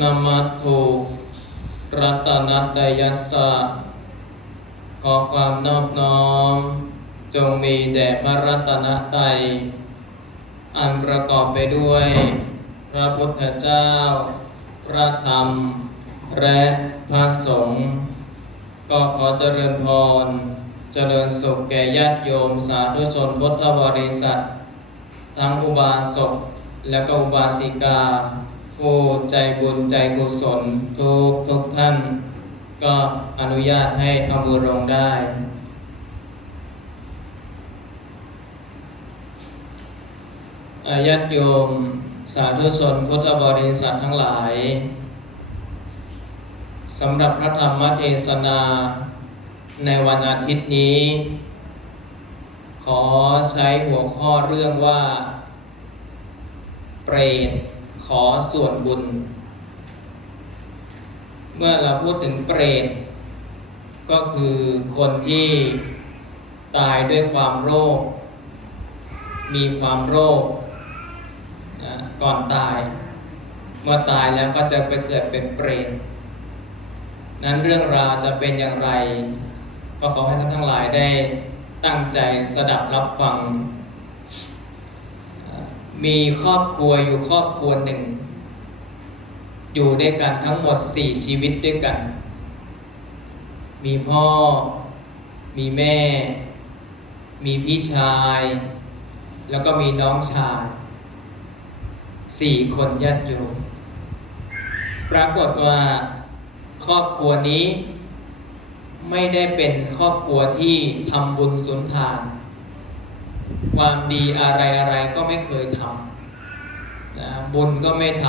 นะมัตถุรัตนัตยัสสะขอความนอบน้อม จงมีแด่พระรัตนตรัยอันประกอบไปด้วย พระพุทธเจ้า พระธรรม และพระสงฆ์ก็ขอเจริญพร เจริญสุขแก่ญาติโยมสาธุชนพุทธบริษัท ทั้งอุบาสกและก็อุบาสิกา ผู้ใจบุญใจกุศลทุกทุกท่าน ก็อนุญาตให้เอามือลงได้ อายัดโยม สาธุชนพุทธบริษัททั้งหลายสำหรับพระธรรมเทศนาในวันอาทิตย์นี้ ขอใช้หัวข้อเรื่องว่า เปรต ขอส่วนบุญ เมื่อเราพูดถึงเปรต ก็คือคนที่ตายด้วยความโรค มีความโรคนะก่อนตาย เมื่อตายแล้วก็จะไปเกิดเป็นเปรต นั้นเรื่องราวจะเป็นอย่างไร ก็ขอให้ท่านทั้งหลายได้ตั้งใจสดับรับฟัง มีครอบครัวอยู่ครอบครัวหนึ่ง อยู่ด้วยกันทั้งหมดสี่ชีวิตด้วยกัน มีพ่อ มีแม่ มีพี่ชาย แล้วก็มีน้องชายสี่คนญาติโยมปรากฏว่าครอบครัวนี้ ไม่ได้เป็นครอบครัวที่ทำบุญสุนทาน ความดีอะไรอะไรก็ไม่เคยทำนะบุญก็ไม่ท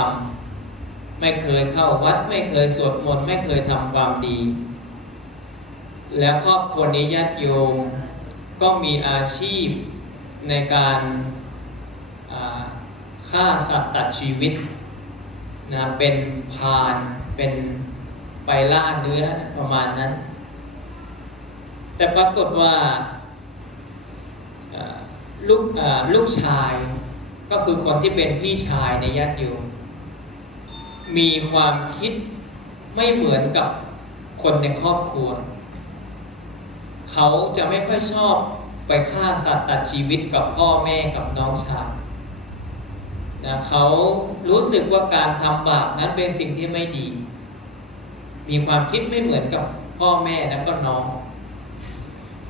ำไม่เคยเข้าวัด ไม่เคยสวดมนต์ไม่เคยทำความดี แล้วครอบครัวนี้ญาติโยมก็มีอาชีพในการฆ่าสัตว์ตัดชีวิตนะเป็นพานเป็นไปล่าเนื้อประมาณนั้น แต่ปรากฏว่า ลูกลูกชายก็คือคนที่เป็นพี่ชายในญาติโยมมีความคิดไม่เหมือนกับคนในครอบครัว เขาจะไม่ค่อยชอบไปฆ่าสัตว์ตัดชีวิตกับพ่อแม่กับน้องชายนะเขารู้สึกว่าการทำบาปนั้นเป็นสิ่งที่ไม่ดี มีความคิดไม่เหมือนกับพ่อแม่และก็น้อง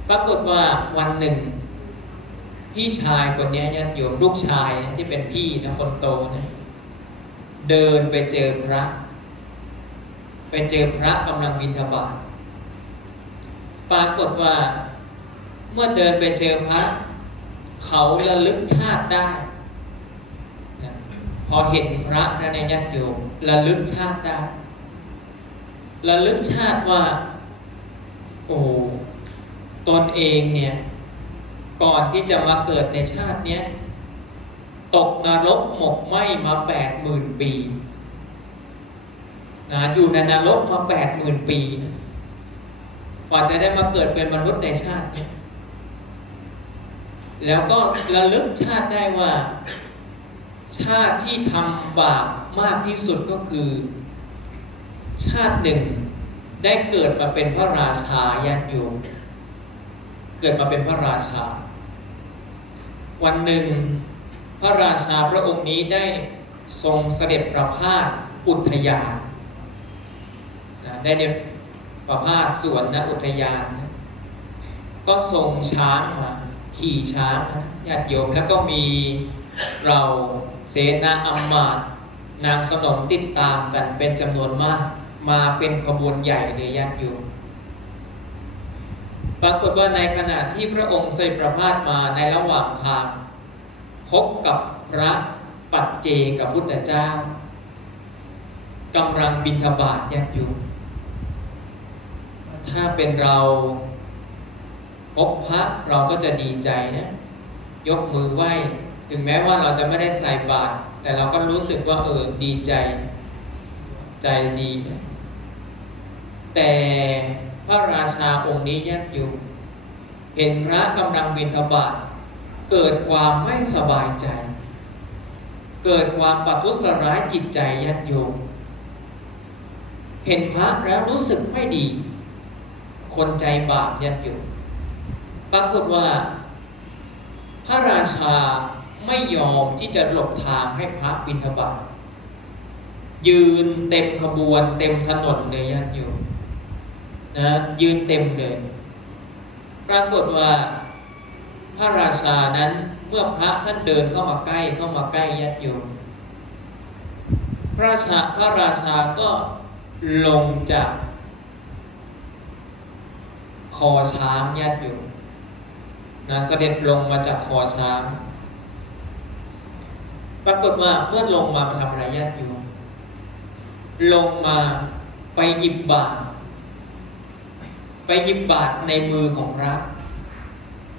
ปรากฏว่าวันหนึ่ง พี่ชายคนนี้ญาติโยมลูกชายที่เป็นพี่นะคนโตนะเดินไปเจอพระ ไปเจอพระกำลังบิณฑบาตปรากฏว่า เมื่อเดินไปเจอพระ เขาระลึกชาติได้ พอเห็นพระในญาติโยมระลึกชาติได้ระลึกชาติว่า โอ้ตนเองเนี่ย ก่อนที่จะมาเกิดในชาติเนี้ยตกนรกหมกไหมมาแปดหมื่นปีนะอยู่ในนรกมาแปดหมื่นปีนะกว่าจะได้มาเกิดเป็นมนุษย์ในชาตินี้แล้วก็ระลึกชาติได้ว่า ชาติที่ทำบาปมากที่สุดก็คือ ชาติหนึ่งได้เกิดมาเป็นพระราชาญาติโยมเกิดมาเป็นพระราชา วันหนึ่ง พระราชาพระองค์นี้ได้ทรงเสด็จประพาสอุทยานได้ในประพาสสวนนะอุทยาน ก็ทรงช้างมาขี่ช้างญาติโยมแล้วก็มีเราเสนาอัมมาตนางสนมติดตามกันเป็นจำนวนมาก มาเป็นขบวนใหญ่เลยญาติโยม ปรากฏว่าในขณะที่พระองค์เสด็จประพาสมาในระหว่างทาง พบกับพระปัจเจกับพุทธเจ้ากำลังบินทบาทญาติโยมถ้าเป็นเราพบพระเราก็จะดีใจนะ ยกมือไหว้ ถึงแม้ว่าเราจะไม่ได้ใส่บาตรแต่เราก็รู้สึกว่าเออดีใจ ใจดี แต่ ระราชาองค์นี้ญาติโยมเห็นพระกำลังบิณฑบาตเกิดความไม่สบายใจ เกิดความปัทุสร้ายจิตใจญาติโยมเห็นพระแล้วรู้สึกไม่ดี คนใจบาปญาติโยมปรากฏว่า พระราชาไม่ยอมที่จะหลบทางให้พระบิณฑบาตยืนเต็มขบวนเต็มถนนเลยญาติโยม นะยืนเต็มเลย ปรากฏว่าพระราชานั้นเมื่อพระท่านเดินเข้ามาใกล้เข้ามาใกล้ญาติโยมพระราชาพระราชาก็ลงจากคอช้างญาติโยมนะเสด็จลงมาจากคอช้าง ปรากฏว่าเมื่อลงมาทำอะไรญาติโยมลงมาไปหยิบบาตร ไปหยิบบาตรในมือของพระ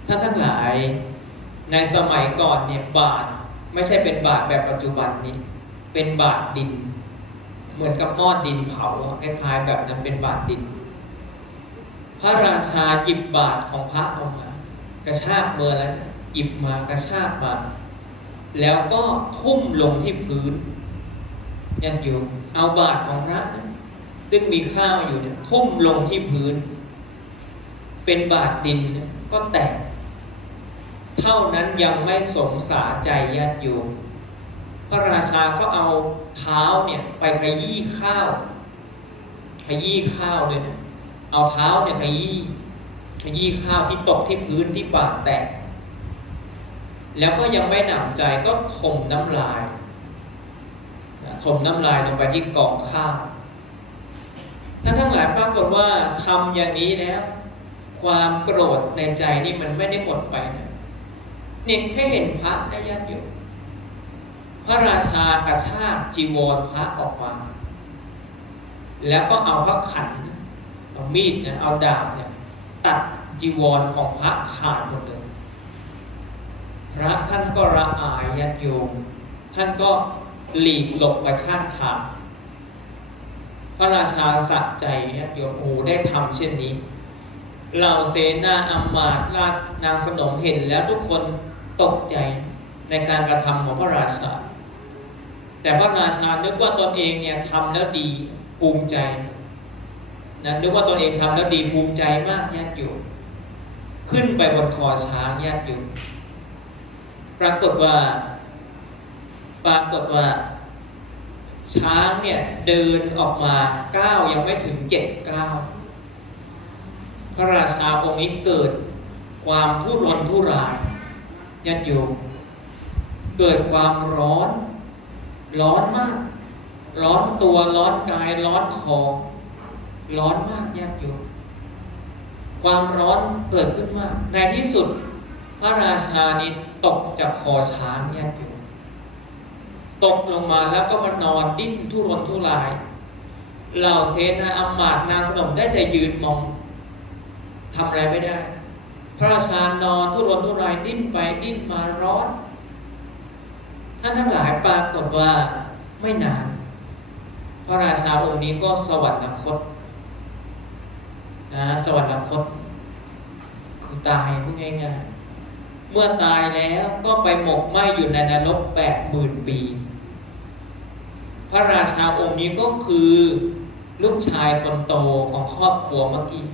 ท่านทั้งหลายในสมัยก่อนเนี่ยบาตรไม่ใช่เป็นบาตรแบบปัจจุบันนี้ เป็นบาตรดิน เหมือนกับหม้อดินเผาคล้ายๆแบบนั้นเป็นบาตรดิน พระราชาหยิบบาตรของพระออกมา กระชากมือแล้วหยิบมากระชากมา แล้วก็ทุ่มลงที่พื้นยันอยู่เอาบาตรของพระนะซึ่งมีข้าวอยู่เนี่ยทุ่มลงที่พื้น เป็นบาตรดินก็แตก เท่านั้นยังไม่สงสาใจญาติโยมพระราชาก็เอาเท้าเนี่ยไปขยี้ข้าวขยี้ข้าวเลยนะเอาเท้าเนี่ยขยี้ขยี้ข้าวที่ตกที่พื้นที่บาดแตก แล้วก็ยังไม่หนำใจก็ถมน้ำลายถมน้ำลายลงไปที่กองข้าวท่านทั้งหลายปรากฏว่าทำอย่างนี้แล้ว ความโกรธในใจนี่มันไม่ได้หมดไปนะเนี่ยแค่เห็นพระได้ญาติโยมพระราชากระชากจีวรพระออกมาแล้วก็เอาพระขันเอามีดเนี่ยเอาดาบเนี่ยตัดจีวรของพระขาดหมดเลยพระท่านก็ระอายญาติโยมท่านก็หลีกหลบไปข้างทางพระราชาสะใจญาติโยมโอ้ได้ทำเช่นนี้ เหล่าเสนาอัมมาตราชนางสนมเห็นแล้วทุกคนตกใจในการกระทำของพระราชา แต่พระราชานึกว่าตนเองเนี่ยทำแล้วดีภูมิใจนะนึกว่าตนเองทำแล้วดีภูมิใจมากญาติโยมขึ้นไปบนคอช้างญาติโยมปรากฏว่า ปรากฏว่า ช้างเนี่ยเดินออกมาเก้ายังไม่ถึงเจ็ดเก้า ระราชาองค์นี้เกิดความทุรนทุรายญาติโยมเกิดความร้อน ร้อนมาก ร้อนตัวร้อนกาย ร้อนคอร้อนมากญาติโยมความร้อนเกิดขึ้นมาก ในที่สุดพระราชานี้ตกจากคอช้างญาติโยมตกลงมาแล้วก็มานอนดิ้นทุรนทุราย เหล่าเสนาอำมาตย์นางสนมได้แต่ยืนมอง ทำอะไรไม่ได้ พระราชานอนทุรนทุรายดิ้นไปดิ้นมาร้อน ท่านทั้งหลายปรากฏว่าไม่นาน พระราชาองค์นี้ก็สวรรคตนะสวรรคตคือตายพูดง่ายๆเมื่อตายแล้วก็ไปหมกไหมอยู่ในนรกแปดหมื่นปี พระราชาองค์นี้ก็คือลูกชายคนโตของครอบครัวเมื่อกี้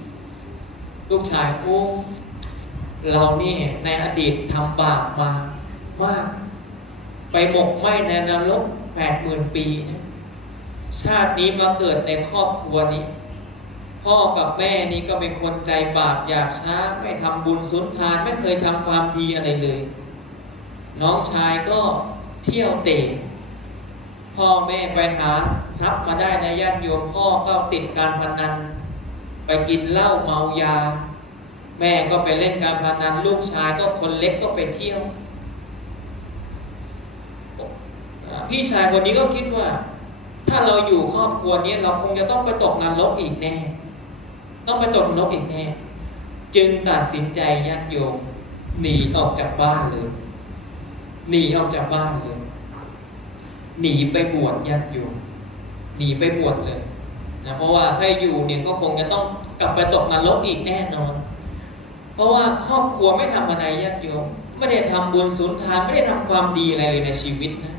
ลูกชายโอ้เรานี่ในอดีตทำบาปมามาก ไปหมกไหมในนรกแปดหมื่นปีนะชาตินี้มาเกิดในครอบครัวนี้ พ่อกับแม่นี่ก็เป็นคนใจบาปหยาบช้า ไม่ทำบุญสุนทานไม่เคยทำความดีอะไรเลย น้องชายก็เที่ยวเตะพ่อแม่ไปหาทรัพย์มาได้ในญาติโยมพ่อก็ติดการพนัน ไปกินเหล้าเมายา แม่ก็ไปเล่นการพนันลูกชายก็คนเล็กก็ไปเที่ยว พี่ชายคนนี้ก็คิดว่า ถ้าเราอยู่ครอบครัวนี้เราคงจะต้องไปตกนรกอีกแน่ ต้องไปตกนรกอีกแน่ จึงตัดสินใจญาติโยมหนีออกจากบ้านเลยหนีออกจากบ้านเลยหนีไปบวชญาติโยมหนีไปบวชเลย นะเพราะว่าถ้าอยู่เนี่ยก็คงจะต้องกลับไปตกนรกอีกแน่นอน เพราะว่าครอบครัวไม่ทำอะไรญาติโยมไม่ได้ทำบุญสุนทานไม่ได้ทำความดีอะไรเลยในชีวิตนะ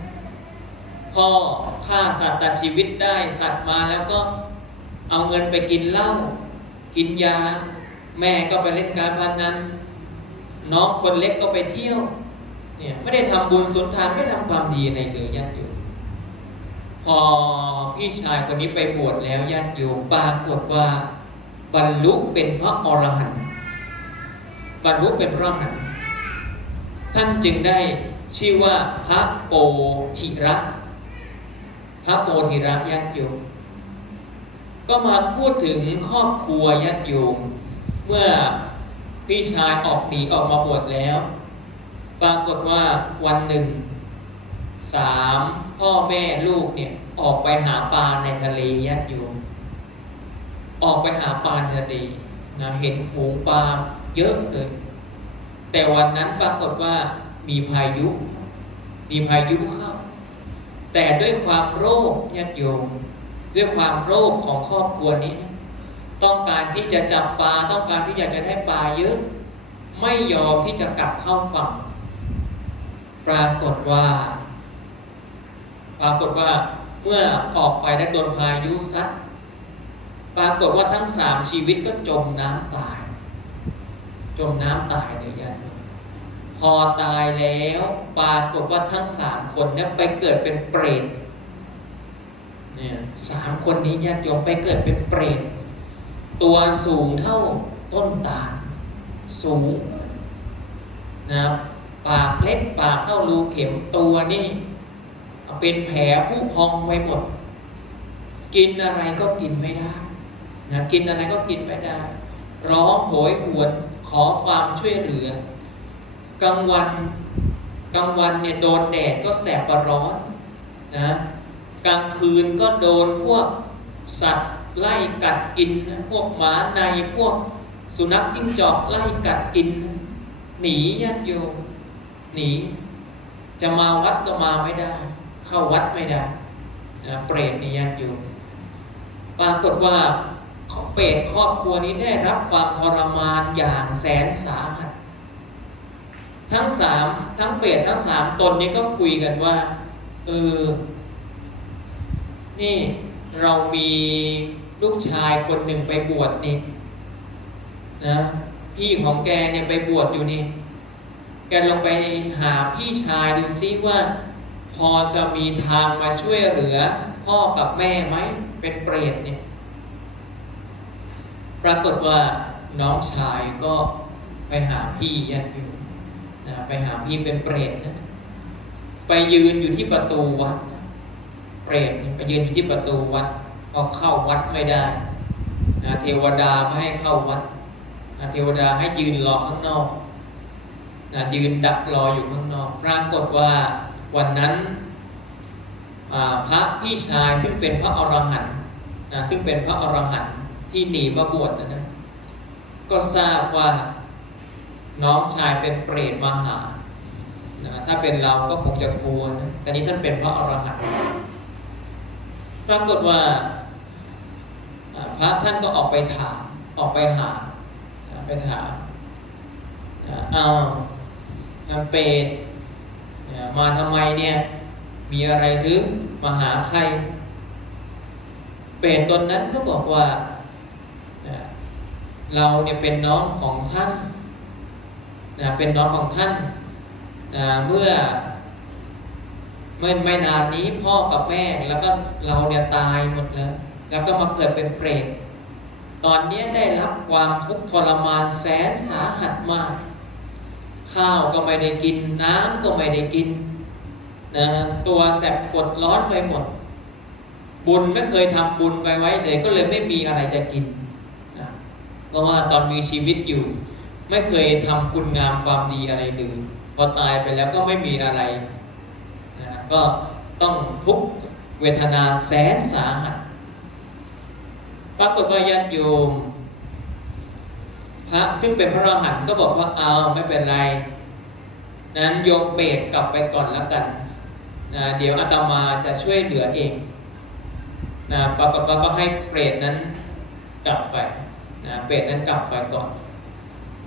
พ่อฆ่าสัตว์ตัดชีวิตได้สัตว์มาแล้วก็เอาเงินไปกินเหล้ากินยา แม่ก็ไปเล่นการพนันน้องคนเล็กก็ไปเที่ยวเนี่ยไม่ได้ทำบุญสุนทานไม่ทำความดีอะไรเลยญาติโยม พอพี่ชายคนนี้ไปบวชแล้วญาติโยมปรากฏว่า บรรลุเป็นพระอรหันต์บรรลุเป็นพระอรหันต์ท่านจึงได้ชื่อว่าพระโปธิระพระโปธิระญาติโยมก็มาพูดถึงครอบครัวญาติโยมเมื่อพี่ชายออกหนีออกมาบวชแล้ว ปรากฏว่าวันหนึ่งสาม พ่อแม่ลูกเนี่ย ออกไปหาปลาในทะเลญาติโยมออกไปหาปลาในทะเลนะเห็นฝูงปลาเยอะเลย แต่วันนั้นปรากฏว่ามีพายุ มีพายุเข้า แต่ด้วยความโลภญาติโยม ด้วยความโลภของครอบครัวนี้ ต้องการที่จะจับปลาต้องการที่อยากจะได้ปลาเยอะ ไม่ยอมที่จะกลับเข้าฝั่ง ปรากฏว่า ปรากฏว่าเมื่อออกไปได้โดนพายุซัดปรากฏว่าทั้งสามชีวิตก็จมน้ำตาย จมน้ำตายเลยญาติโยมพอตายแล้วปรากฏว่าทั้งสามคนเนี่ยไปเกิดเป็นเปรตเนี่ยสามคนนี้ญาติโยมไปเกิดเป็นเปรตตัวสูงเท่าต้นตาลสูงนะปากเล็กปากเท่ารูเข็มตัวนี่ เป็นแผลผู้พองไปหมด กินอะไรก็กินไม่ได้นะกินอะไรก็กินไม่ได้ ร้องโหยหวนขอความช่วยเหลือกลางวันกลางวันเนี่ยโดนแดดก็แสบประร้อนนะกลางคืนก็โดนพวกสัตว์ไล่กัดกินนะพวกหมาในพวกสุนัขจิ้งจอกไล่กัดกิน หนีญาติโยมหนี จะมาวัดก็มาไม่ได้ เข้าวัดไม่ได้นะเปรตนี่ญาติโยมปรากฏว่าเปรตครอบครัวนี้ได้รับความทรมานอย่างแสนสาหัสทั้งสามทั้งเปรตทั้งสามตนนี้ก็คุยกันว่าเออนี่เรามีลูกชายคนหนึ่งไปบวชนี่นะพี่ของแกเนี่ยไปบวชอยู่นี่ แกลองไปหาพี่ชายดูซิว่า พอจะมีทางมาช่วยเหลือ พ่อกับแม่ไหมเป็นเปรตเนี่ยปรากฏว่าน้องชายก็ไปหาพี่ยันอยู่นะไปหาพี่เป็นเปรตนะไปยืนอยู่ที่ประตูวัดเปรตไปยืนอยู่ที่ประตูวัดก็เข้าวัดไม่ได้นะเทวดาไม่ให้เข้าวัดนะเทวดาให้ยืนรอข้างนอกนะยืนดักรออยู่ข้างนอก ปรากฏว่า วันนั้นพระพี่ชายซึ่งเป็นพระอรหันต์ซึ่งเป็นพระอรหันต์ที่หนีมาบวชนะนะก็ทราบว่าน้องชายเป็นเปรตมาหานะถ้าเป็นเราก็คงจะกลัวนะแต่นี้ท่านเป็นพระอรหันต์ปรากฏว่าพระท่านก็ออกไปถามออกไปหาไปถามเอาเปรต มาทำไมเนี่ย มีอะไรหรือมาหาใคร เปรตตนนั้นก็บอกว่า เราเนี่ยเป็นน้องของท่านนะเป็นน้องของท่านนะเมื่อเมื่อไม่นานนี้พ่อกับแม่แล้วก็เราเนี่ยตายหมดแล้ว แล้วก็มาเกิดเป็นเปรต ตอนนี้ได้รับความทุกข์ทรมานแสนสาหัสมาก ข้าวก็ไม่ได้กิน น้ำก็ไม่ได้กินนะตัวแสบปวดร้อนไปหมด บุญไม่เคยทำบุญไปไว้เลย ก็เลยไม่มีอะไรจะกินนะเพราะว่าตอนมีชีวิตอยู่ ไม่เคยทำคุณงามความดีอะไรเลยพอตายไปแล้วก็ไม่มีอะไรนะก็ต้องทุกขเวทนาแสนสาหัสปรากฏว่าญาติโยม พระซึ่งเป็นพระอรหันต์ก็บอกว่าเอาไม่เป็นไร นั้นโยมเปรตกลับไปก่อนแล้วกันนะเดี๋ยวอาตมาจะช่วยเหลือเองนะปรากฏว่าก็ให้เปรตนั้นกลับไปนะเปรตนั้นกลับไปก่อน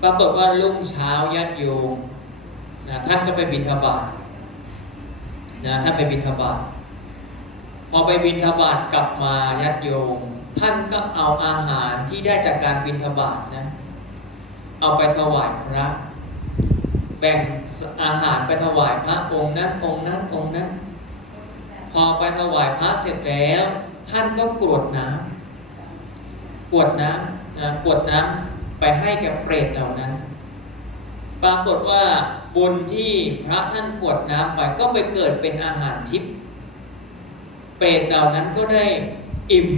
ปรากฏว่ารุ่งเช้าญาติโยมนะท่านก็ไปบิณฑบาตนะท่านไปบิณฑบาตพอไปบิณฑบาตกลับมาญาติโยมท่านก็เอาอาหารที่ได้จากการบิณฑบาตนะ เอาไปถวายพระแบ่งอาหารไปถวายพระองค์นั้นองค์นั้นองค์นั้น พอไปถวายพระเสร็จแล้ว ท่านก็กรวดน้ำกรวดน้ำนะกรวดน้ำไปให้แก่เปรตเหล่านั้น ปรากฏว่าบุญที่พระท่านกรวดน้ำไปก็ไปเกิดเป็นอาหารทิพย์เปรตเหล่านั้นก็ได้อิ่ม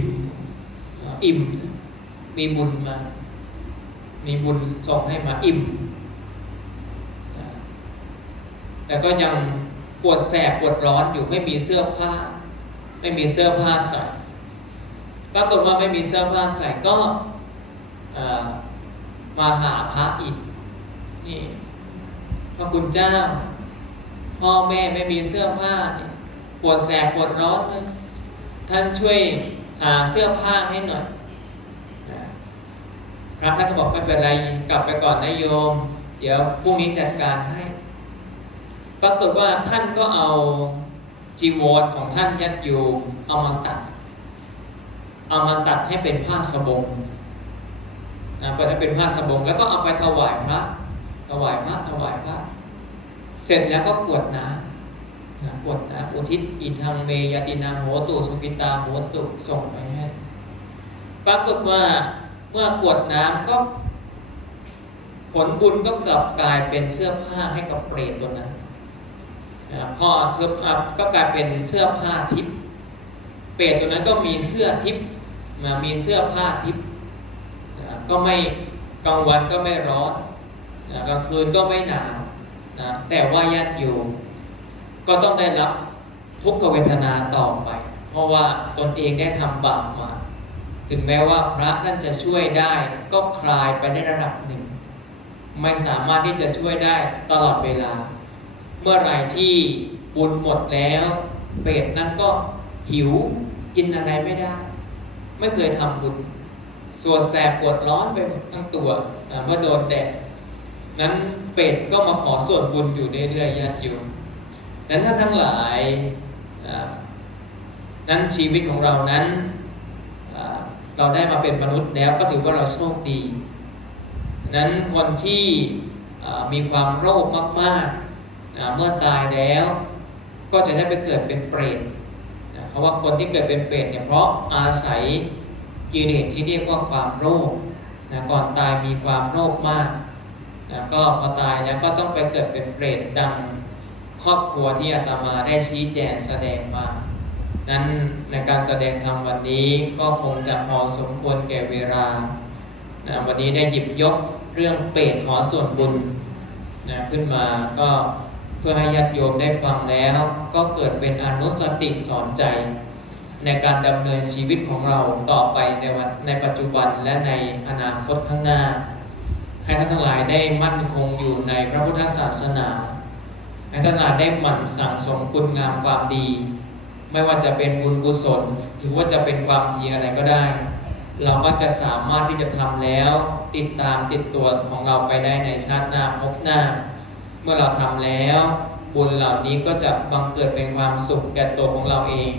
อิ่มมีบุญมา มีบุญส่งให้มาอิ่ม แต่ก็ยังปวดแสบปวดร้อนอยู่ไม่มีเสื้อผ้า ไม่มีเสื้อผ้าใส่ปรากฏว่าไม่มีเสื้อผ้าใส่ก็มาหาพระอีกนี่พระคุณเจ้าพ่อแม่ไม่มีเสื้อผ้าปวดแสบปวดร้อนท่านช่วยหาเสื้อผ้าให้หน่อย ระท่านก็บอกไม่เป็นไรกลับไปก่อนนะโยม เดี๋ยวพรุ่งนี้จัดการให้ ปรากฏว่าท่านก็เอาจีวรของท่านยัดโยมเอามาตัด เอามาตัดให้เป็นผ้าสบงนะเปิดให้เป็นผ้าสบงแล้วก็เอาไปถวายพระถวายพระถวายพระเสร็จแล้วก็กวดน้ำนะกวดน้ำอุทิศอิทังเมยตินาโหตุสุกิตาโหตุส่งไปให้ ปรากฏว่า เมื่อกวดน้ำก็ผลบุญก็กลับกลายเป็นเสื้อผ้าให้กับเปรตตัวนั้นพอเธอก็กลายเป็นเสื้อผ้าทิพย์เปรตตัวนั้นก็มีเสื้อทิพย์มามีเสื้อผ้าทิพย์ก็ไม่กลางวันก็ไม่ร้อนกลางคืนก็ไม่หนาวนะแต่ว่าญาติโยมก็ต้องได้รับทุกขเวทนาต่อไป เพราะว่าตนเองได้ทำบาปมา ถึงแม้ว่าพระท่นจะช่วยได้ ก็คลายไปในระดับหนึ่ง ไม่สามารถที่จะช่วยได้ตลอดเวลา เมื่อไหร่ที่บุญหมดแล้ว เปรตนั้นก็หิวกินอะไรไม่ได้ ไม่เคยทำบุญส่วนแสบปวดร้อนไปทั้งตัวเมื่อโดนแดดนั้นเปรตก็มาขอส่วนบุญอยู่เรื่อยๆญาติโยมนั้นท่าทั้งหลายนั้นชีวิตของเรานั้น เราได้มาเป็นมนุษย์แล้วก็ถือว่าเราโชคดีนั้นคนที่มีความโรคมากๆ เมื่อตายแล้ว ก็จะได้ไปเกิดเป็นเปรตเพราะว่าคนที่เกิดเป็นเปรตเนี่ยเพราะอาศัยกิเลสที่เรียกว่าความโรคก่อนตายมีความโรคมาก ก็พอตายแล้วก็ต้องไปเกิดเป็นเปรตดังครอบครัวที่อาตมาได้ชี้แจงแสดงมา นั้นในการแสดงธรรมวันนี้ก็คงจะพอสมควรแก่เวลานะวันนี้ได้หยิบยกเรื่องเปรตขอส่วนบุญนะขึ้นมาก็เพื่อให้ญาติโยมได้ฟังแล้ว ก็เกิดเป็นอนุสติสอนใจ ในการดำเนินชีวิตของเราต่อไปในวันในปัจจุบันและในอนาคตข้างหน้า ให้ท่านทั้งหลายได้มั่นคงอยู่ในพระพุทธศาสนา ให้ท่านทั้งหลายได้หมั่นสั่งสมคุณงามความดี ไม่ว่าจะเป็นบุญกุศล หรือว่าจะเป็นความดีอะไรก็ได้ เราก็จะสามารถที่จะทำแล้ว ติดตามติดตัวของเราไปได้ในชาติหน้าพบหน้า เมื่อเราทำแล้ว บุญเหล่านี้ก็จะบังเกิดเป็นความสุขแก่ตัวของเราเอง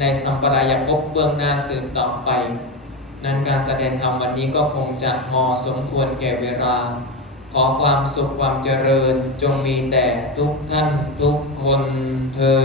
ในสัมปรายภพเบื้องหน้าสืบต่อไป นั้นการแสดงธรรมวันนี้ก็คงจะพอสมควรแก่เวลา ขอความสุขความเจริญจงมีแต่ทุกท่านทุกคนเทอ